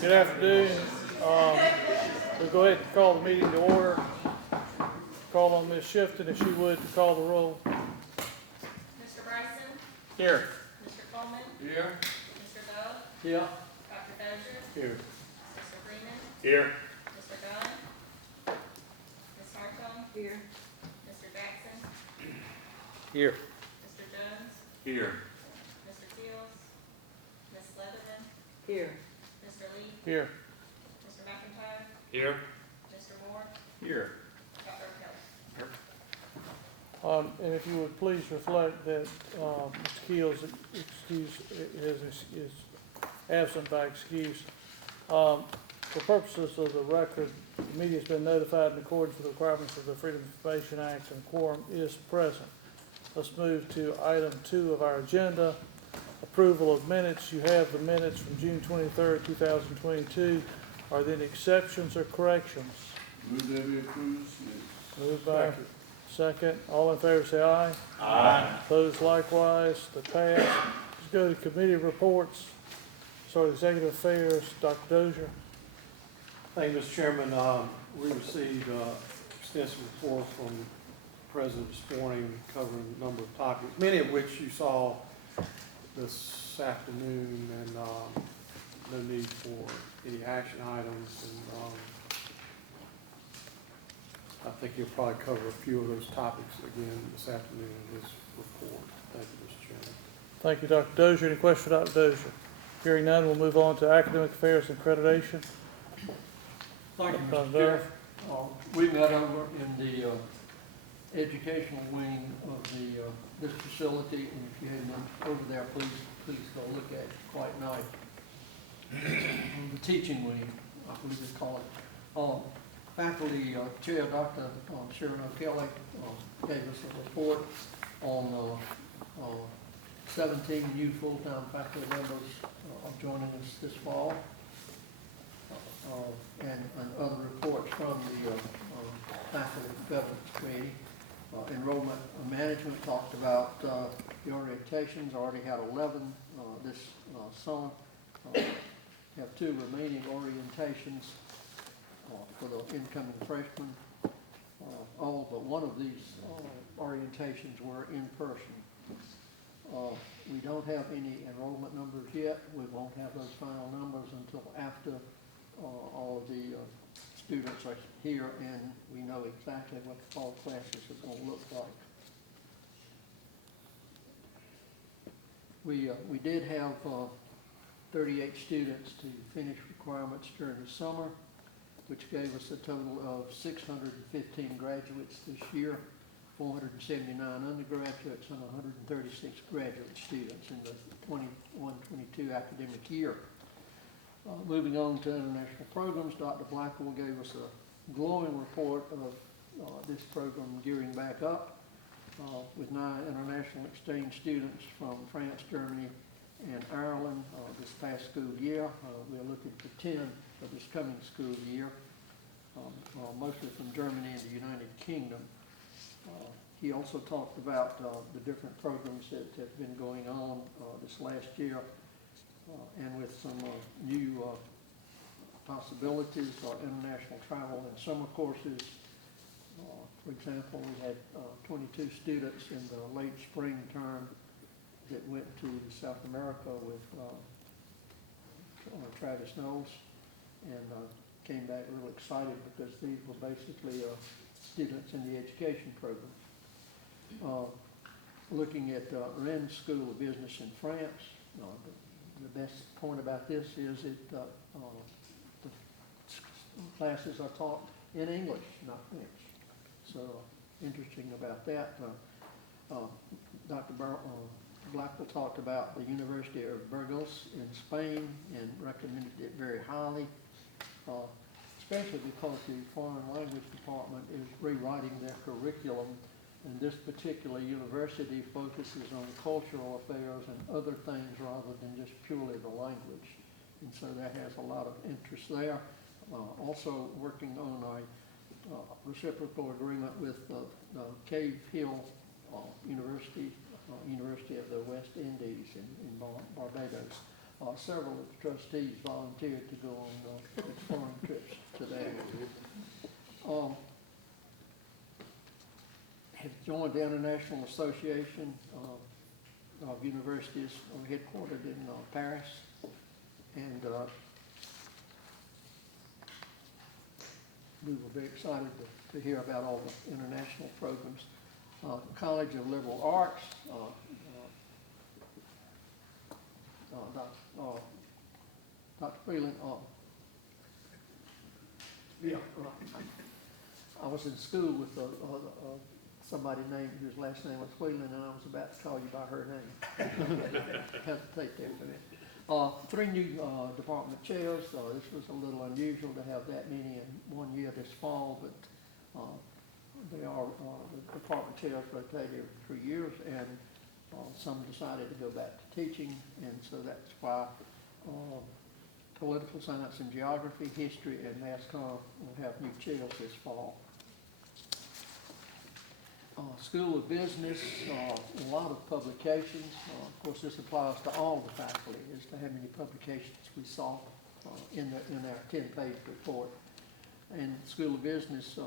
Good afternoon. We'll go ahead and call the meeting to order. Call on Ms. Shifton, if she would, to call the roll. Mr. Bryson? Here. Mr. Coleman? Here. Mr. Dove? Here. Dr. Dozier? Here. Mr. Freeman? Here. Mr. Gunn? Ms. Hartone? Here. Mr. Jackson? Here. Mr. Jones? Here. Mr. Keels? Ms. Leatherman? Here. Mr. Lee? Here. Mr. McIntyre? Here. Mr. Moore? Here. Dr. Kelly? And if you would please reflect that Mr. Keel's excuse is absent by excuse. For purposes of the record, the media has been notified in accordance with the requirements of the Freedom of Information Act, and quorum is present. Let's move to item 2 of our agenda, approval of minutes. You have the minutes from June 23rd, 2022. Are there any exceptions or corrections? Move that we approve. Moved by second. All in favor say aye. Aye. Opposed likewise. The pass. Let's go to committee reports. Start with Executive Affairs. Dr. Dozier. Thank you, Mr. Chairman. We received extensive reports from the President this morning covering a number of topics, many of which you saw this afternoon, and no need for any action items. And I think he'll probably cover a few of those topics again this afternoon in his report. Thank you, Mr. Chairman. Thank you, Dr. Dozier. Any questions for Dr. Dozier? Hearing none, we'll move on to Academic Affairs and Accreditation. Thank you, Dr. Mr. Chair. We met over in the educational wing of this facility, and if you hadn't been over there, please go look at it. It's quite nice. The teaching wing, I believe they call it. Faculty Chair Dr. Sharon O'Kelly gave us a report on 17 new full-time faculty members joining us this fall. And other reports from the Faculty Governance Committee. Enrollment Management talked about the orientations. Already had 11 this summer. Have 2 remaining orientations for the incoming freshmen. All but one of these orientations were in person. We don't have any enrollment numbers yet. We won't have those final numbers until after all of the students are here and we know exactly what the fall classes are going to look like. We did have 38 students to finish requirements during the summer, which gave us a total of 615 graduates this year, 479 undergraduates, and 136 graduate students in the 21-22 academic year. Moving on to international programs, Dr. Blackwell gave us a glowing report of this program gearing back up with 9 international exchange students from France, Germany, and Ireland this past school year. We're looking for 10 for this coming school year, mostly from Germany and the United Kingdom. He also talked about the different programs that have been going on this last year. And with some new possibilities for international travel and summer courses. For example, we had 22 students in the late spring term that went to South America with Travis Knowles, and came back real excited because these were basically students in the education program. Looking at Rennes School of Business in France, the best point about this is that the classes are taught in English, not French. So interesting about that. Dr. Blackwell talked about the University of Burgos in Spain and recommended it very highly, especially because the foreign language department is rewriting their curriculum. And this particular university focuses on cultural affairs and other things rather than just purely the language. And so that has a lot of interest there. Also working on a reciprocal agreement with Cave Hill University of the West Indies in Barbados. several of the trustees volunteered to go on exploring trips to that. Have joined the International Association of Universities headquartered in Paris, and we were very excited to hear about all the international programs. College of Liberal Arts, Dr. Freeland, I was in school with somebody named whose last name was Freeland, and I was about to call you by her name. Hesitate there for that. 3 new department chairs. This was a little unusual to have that many in one year this fall, but they are the department chairs rotate every 3 years, and some decided to go back to teaching, and so that's why political science and geography, history, and mass comm will have new chairs this fall. School of Business, a lot of publications. Of course, this applies to all the faculty as to how many publications we saw in our 10-page report. And School of Business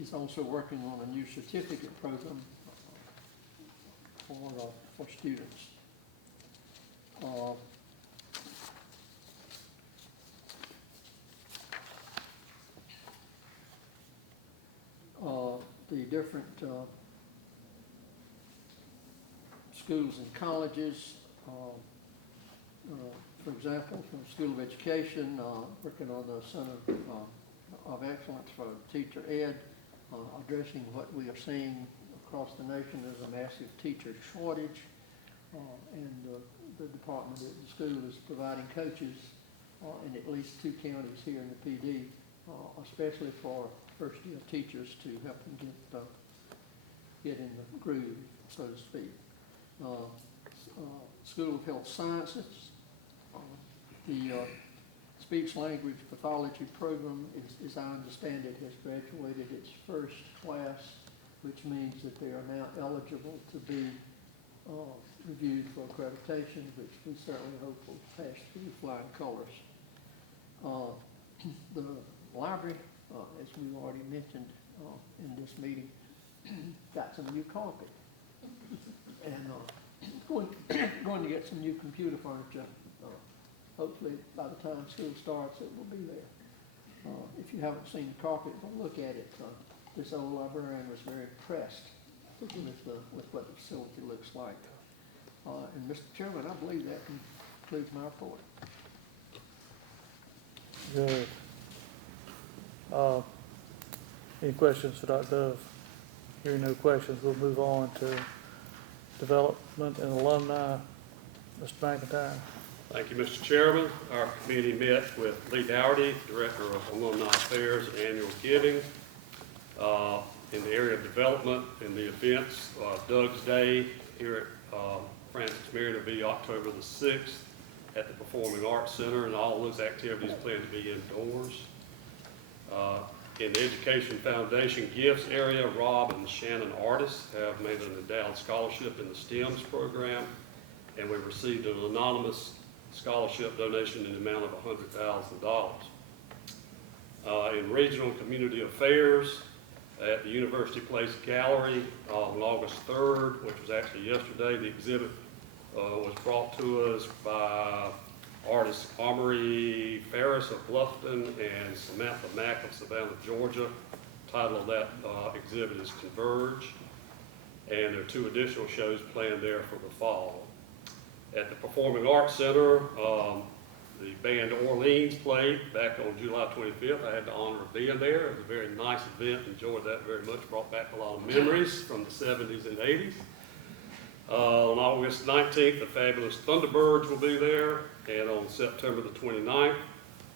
is also working on a new certificate program for students. The different schools and colleges, for example, from School of Education, working on the Center of Excellence for Teacher Ed, addressing what we are seeing across the nation as a massive teacher shortage, and the department at the school is providing coaches in at least 2 counties here in the PD, especially for first-year teachers to help them get in the groove, so to speak. School of Health Sciences, the speech language pathology program, as I understand it, has graduated its first class, which means that they are now eligible to be reviewed for accreditation, which we certainly hope will pass through flying colors. The library, as we've already mentioned in this meeting, got some new carpet, and going to get some new computer furniture. Hopefully, by the time school starts, it will be there. If you haven't seen the carpet, go look at it. This old librarian was very impressed with what the facility looks like. And Mr. Chairman, I believe that concludes my report. Good. Any questions for Dr. Dove? Hearing no questions, we'll move on to development and alumni. Mr. McIntyre. Thank you, Mr. Chairman. Our committee met with Lee Dougherty, Director of Alumni Affairs Annual Giving, in the area of development and the events. Doug's Day here at Francis Marion will be October the 6th at the Performing Arts Center, and all those activities plan to be indoors. In the Education Foundation gifts area, Rob and Shannon Artis have made an endowed scholarship in the STEMS program, and we received an anonymous scholarship donation in the amount of $100,000. In Regional Community Affairs, at the University Place Gallery on August 3rd, which was actually yesterday, the exhibit was brought to us by artists Amory Ferris of Bluffton and Samantha Mack of Savannah, Georgia. The title of that exhibit is Converge, and there are 2 additional shows planned there for the fall. At the Performing Arts Center, the band Orleans played back on July 25th. I had the honor of being there. It was a very nice event. Enjoyed that very much. Brought back a lot of memories from the 70s and 80s. On August 19th, the fabulous Thunderbirds will be there. And on September the 29th,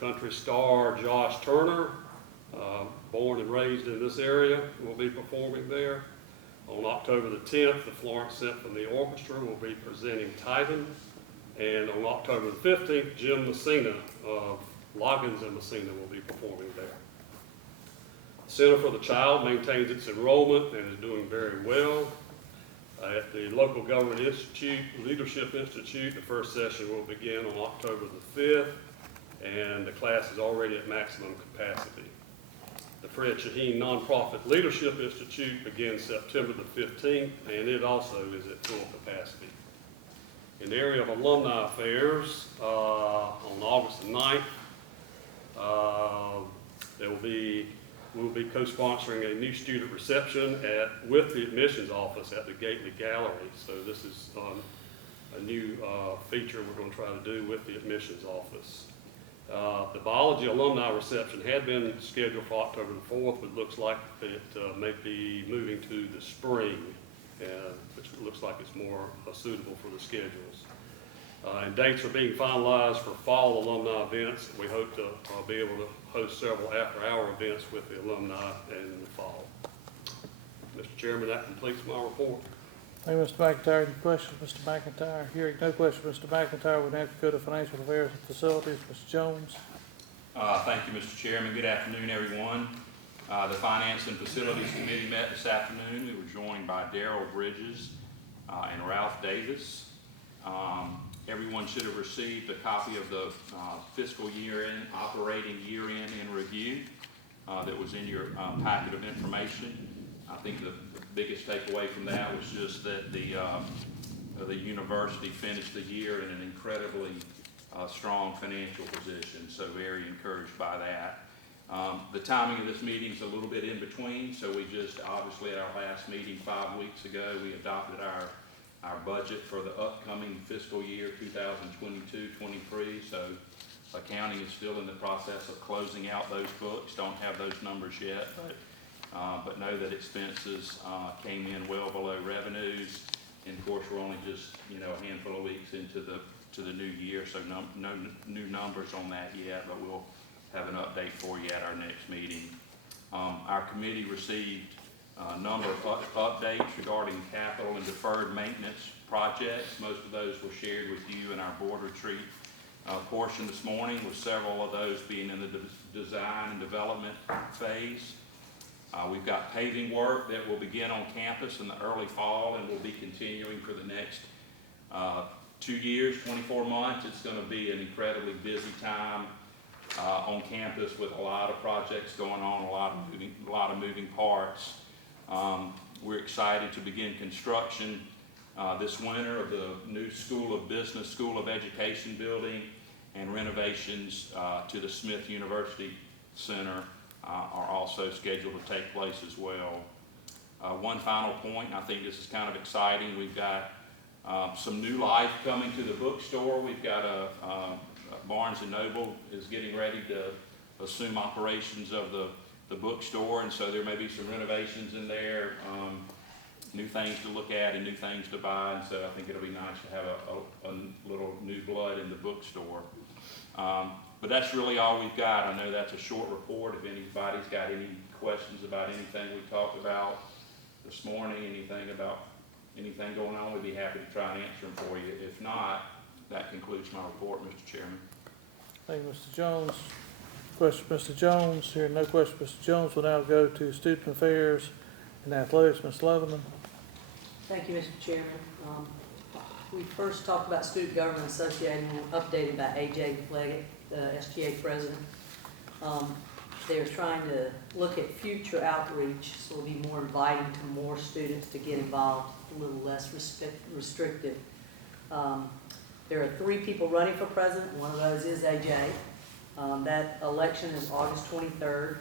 country star Josh Turner, born and raised in this area, will be performing there. On October the 10th, the Florence Symphony Orchestra will be presenting Titan. And on October the 15th, Jim Messina of Loggins and Messina will be performing there. The Center for the Child maintains its enrollment and is doing very well. At the Local Government Institute, Leadership Institute, the first session will begin on October the 5th, and the class is already at maximum capacity. The Fred Shaheen Nonprofit Leadership Institute begins September the 15th, and it also is at full capacity. In the area of alumni affairs, on August the 9th, we'll be co-sponsoring a new student reception with the admissions office at the Gately Gallery. So this is a new feature we're going to try to do with the admissions office. The biology alumni reception had been scheduled for October the 4th, but it looks like it may be moving to the spring, which looks like it's more suitable for the schedules. And dates are being finalized for fall alumni events. We hope to be able to host several after-hour events with the alumni in the fall. Mr. Chairman, that completes my report. Thank you, Mr. McIntyre. Any questions, Mr. McIntyre? Hearing no questions, Mr. McIntyre, we now go to Financial Affairs and Facilities. Mr. Jones. Thank you, Mr. Chairman. Good afternoon, everyone. The Finance and Facilities Committee met this afternoon. We were joined by Darrell Bridges and Ralph Davis. Everyone should have received a copy of the fiscal year-end, operating year-end in review that was in your packet of information. I think the biggest takeaway from that was just that the university finished the year in an incredibly strong financial position, so very encouraged by that. The timing of this meeting is a little bit in between, so we just, obviously at our last meeting 5 weeks ago, we adopted our budget for the upcoming fiscal year 2022-23, so accounting is still in the process of closing out those books. Don't have those numbers yet, but know that expenses came in well below revenues, and of course we're only just a handful of weeks into the new year, so no new numbers on that yet, but we'll have an update for you at our next meeting. Our committee received a number of updates regarding capital and deferred maintenance projects. Most of those were shared with you in our board retreat portion this morning, with several of those being in the design and development phase. We've got paving work that will begin on campus in the early fall and will be continuing for the next 2 years, 24 months. It's going to be an incredibly busy time on campus with a lot of projects going on, a lot of moving parts. We're excited to begin construction this winter of the new School of Business, School of Education building, and renovations to the Smith University Center are also scheduled to take place as well. One final point, and I think this is kind of exciting, we've got some new life coming to the bookstore. We've got Barnes & Noble is getting ready to assume operations of the bookstore, and so there may be some renovations in there, new things to look at and new things to buy, and so I think it'll be nice to have a little new blood in the bookstore. But that's really all we've got. I know that's a short report. If anybody's got any questions about anything we talked about this morning, anything going on, we'd be happy to try and answer them for you. If not, that concludes my report, Mr. Chairman. Thank you, Mr. Jones. Question, Mr. Jones. Hearing no question, Mr. Jones, will now go to Student Affairs and Athletics. Ms. Leatherman. Thank you, Mr. Chairman. We first talked about Student Government Association, updated by A.J. Leggett, the SGA president. They're trying to look at future outreach, so it'll be more inviting to more students to get involved, a little less restrictive. There are 3 people running for president. One of those is A.J. That election is August 23rd.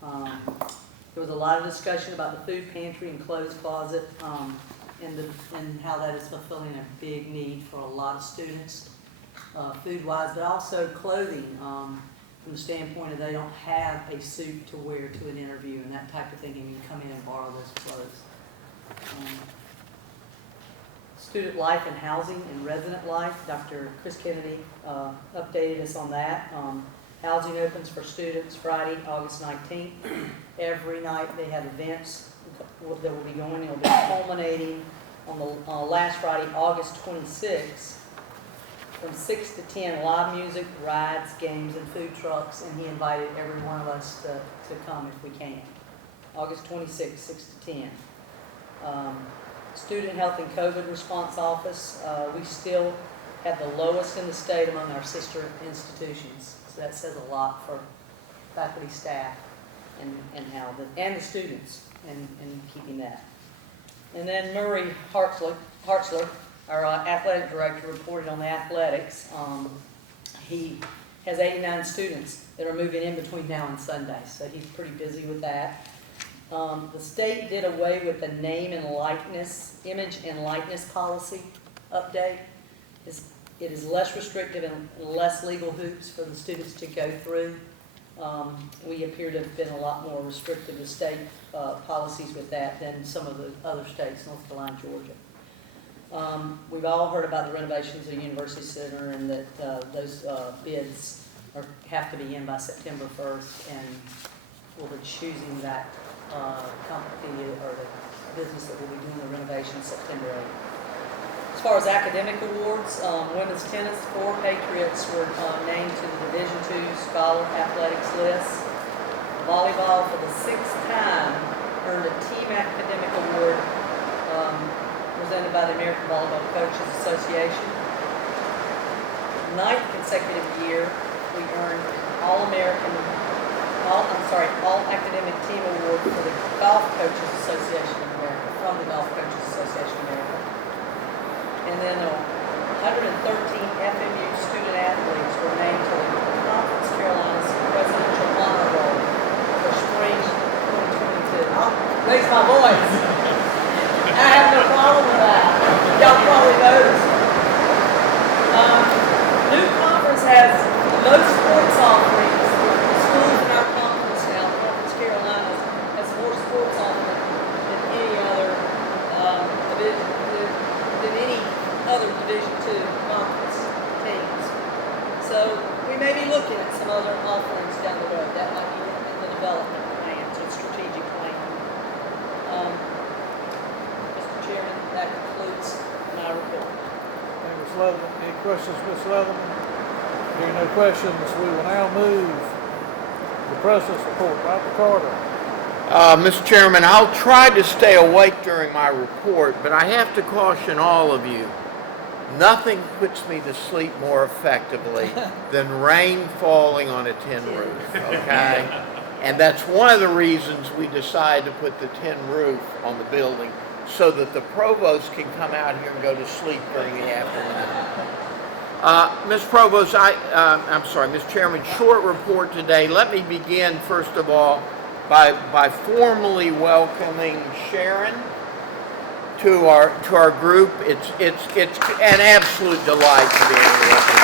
There was a lot of discussion about the food pantry and clothes closet, and how that is fulfilling a big need for a lot of students, food-wise, but also clothing, from the standpoint of they don't have a suit to wear to an interview and that type of thing, and you can come in and borrow those clothes. Student life and housing and resident life, Dr. Chris Kennedy updated us on that. Housing opens for students Friday, August 19th. Every night they have events that will be going. It'll be culminating on the last Friday, August 26th, from 6 to 10, live music, rides, games, and food trucks, and he invited every one of us to come if we can. August 26th, 6 to 10. Student Health and COVID Response Office, we still have the lowest in the state among our sister institutions. So that says a lot for faculty, staff, and and the students, and keeping that. And then Murray Hartzler, our athletic director, reported on the athletics. He has 89 students that are moving in between now and Sunday, so he's pretty busy with that. The state did away with the name and likeness, image and likeness policy update. It is less restrictive and less legal hoops for the students to go through. We appear to have been a lot more restrictive with state policies with that than some of the other states, North Carolina, Georgia. We've all heard about the renovations of the University Center, and that those bids have to be in by September 1st, and we'll be choosing that company or the business that will be doing the renovation September 8th. As far as academic awards, women's tennis, 4 Patriots were named to the Division II Scholar Athletics list. Volleyball, for the 6th time, earned a Team Academic Award presented by the American Volleyball Coaches Association. 9th consecutive year, we earned All Academic Team Award for the Golf Coaches Association of America, from the Golf Coaches Association of America. And then 113 FMU student athletes were named to the Conference Carolinas Presidential Honor Roll for spring 2022. I'll raise my voice. I have no problem with that. Y'all probably noticed. New conference has most sports offerings. Schools in our conference now, Conference Carolinas, has more sports offerings than any other division. Than any other Division II conference teams. So we may be looking at some other offerings down the road. That might be in the development plans and strategic plan. Mr. Chairman, that concludes my report. Thank you, Ms. Leatherman. Any questions, Ms. Leatherman? Hearing no questions, we will now move the President's report. Dr. Carter. Mr. Chairman, I'll try to stay awake during my report, but I have to caution all of you, nothing puts me to sleep more effectively than rain falling on a tin roof, okay? And that's one of the reasons we decided to put the tin roof on the building, so that the provost can come out here and go to sleep during the afternoon. Mr. Chairman, short report today. Let me begin, first of all, by formally welcoming Sharon to our group. It's an absolute delight to be able to welcome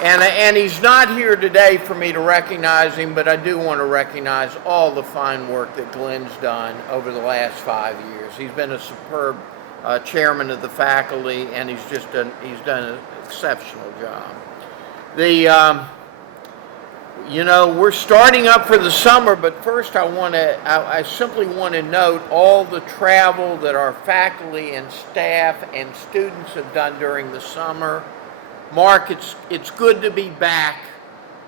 you. And he's not here today for me to recognize him, but I do want to recognize all the fine work that Glenn's done over the last 5 years. He's been a superb chairman of the faculty, and he's done an exceptional job. We're starting up for the summer, but first I simply want to note all the travel that our faculty and staff and students have done during the summer. Mark, it's good to be back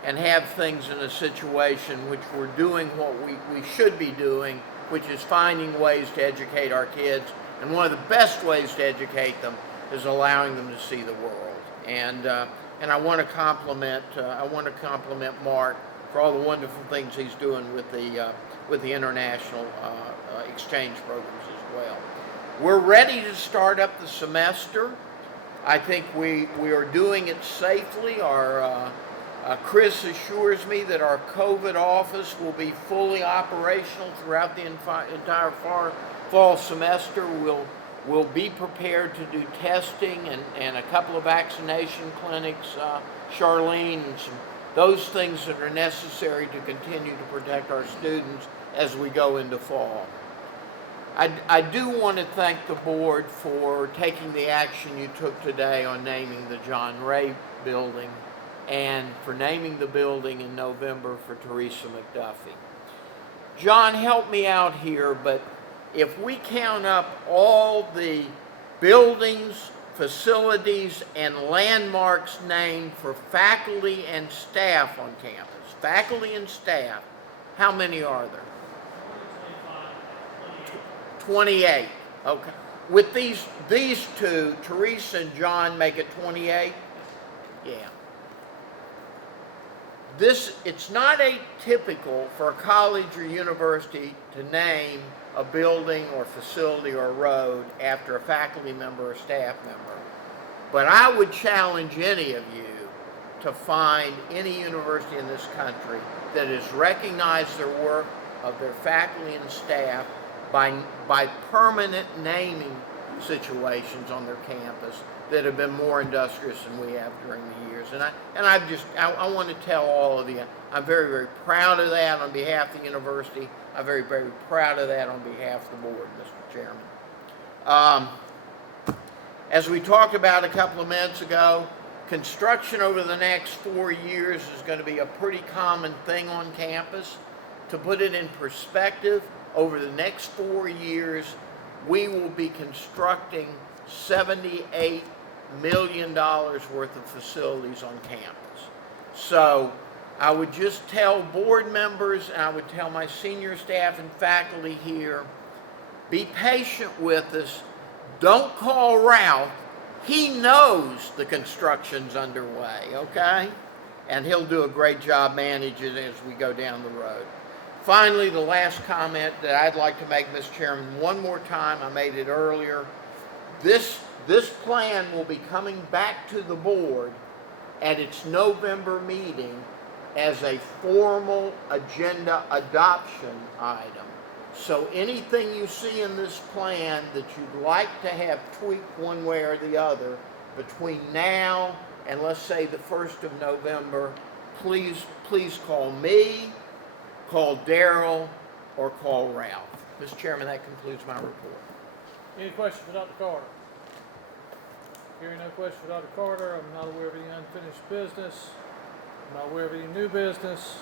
and have things in a situation which we're doing what we should be doing, which is finding ways to educate our kids. And one of the best ways to educate them is allowing them to see the world. And I want to compliment Mark for all the wonderful things he's doing with the international exchange programs as well. We're ready to start up the semester. I think we are doing it safely. Our Chris assures me that our COVID office will be fully operational throughout the entire fall semester. We'll be prepared to do testing and a couple of vaccination clinics, Charlene, and those things that are necessary to continue to protect our students as we go into fall. I do want to thank the board for taking the action you took today on naming the John Ray building and for naming the building in November for Teresa McDuffie. John, help me out here, but if we count up all the buildings, facilities, and landmarks named for faculty and staff on campus, how many are there? 28, okay. With these two, Teresa and John, make it 28? Yeah. It's not atypical for a college or university to name a building or facility or road after a faculty member or staff member. But I would challenge any of you to find any university in this country that has recognized their work of their faculty and staff by permanent naming situations on their campus that have been more industrious than we have during the years. And I want to tell all of you, I'm very, very proud of that on behalf of the university. I'm very, very proud of that on behalf of the board, Mr. Chairman. As we talked about a couple of minutes ago, construction over the next 4 years is going to be a pretty common thing on campus. To put it in perspective, over the next 4 years, we will be constructing $78 million worth of facilities on campus. So I would just tell board members, and I would tell my senior staff and faculty here, be patient with us. Don't call Ralph. He knows the construction's underway, okay? And he'll do a great job managing it as we go down the road. Finally, the last comment that I'd like to make, Mr. Chairman, one more time, I made it earlier. This plan will be coming back to the board at its November meeting as a formal agenda adoption item. So anything you see in this plan that you'd like to have tweaked one way or the other between now and let's say the 1st of November, please call me, call Daryl, or call Ralph. Mr. Chairman, that concludes my report. Any questions for Dr. Carter? Hearing no questions for Dr. Carter, I'm not aware of any unfinished business. I'm not aware of any new business.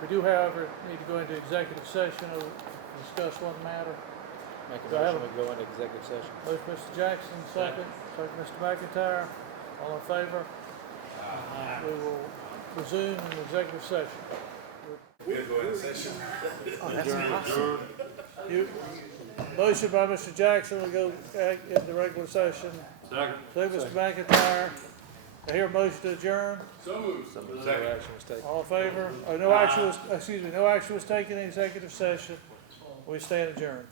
We do, however, need to go into executive session to discuss one matter. Make Do a I have motion to go into executive session. Motion, Mr. Jackson, second. Second, Mr. McIntyre. All in favor? We will resume in executive session. We'll go in session. Motion by Mr. Jackson, we go into regular session. Second. Second, Mr. McIntyre. I hear a motion to adjourn. So moved. No action was taken. All in favor? Oh, no action was taken in executive session. We stand adjourned.